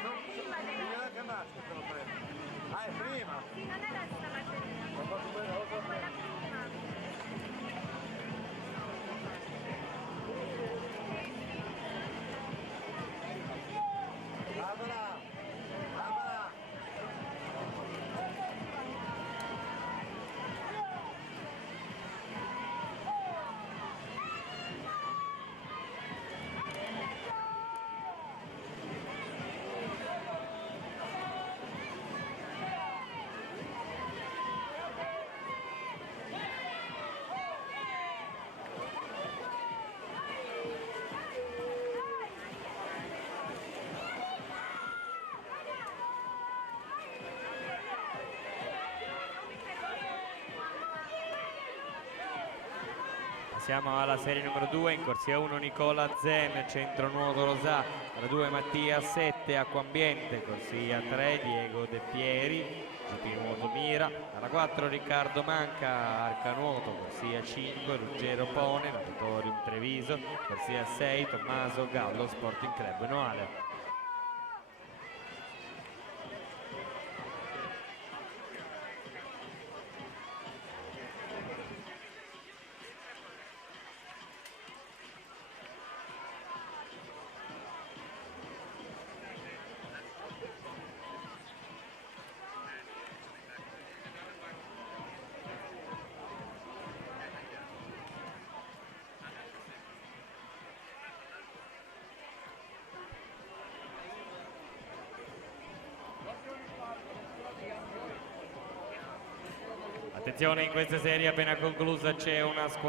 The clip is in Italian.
Prima che maschio te lo prendo. Ah, è prima? Sì, non è la stamattina. È quella prima. Barbara! Barbara! Siamo alla serie numero 2, in corsia 1 Nicola Zen, centro nuoto Rosà, alla 2 Mattia 7, acqua ambiente, corsia 3 Diego De Pieri, GP nuoto Mira, alla 4 Riccardo Manca, arca nuoto, corsia 5 Ruggero Pone, Natatorium Treviso, corsia 6 Tommaso Gallo, Sporting Club Noale. Attenzione, in questa serie appena conclusa c'è una squadra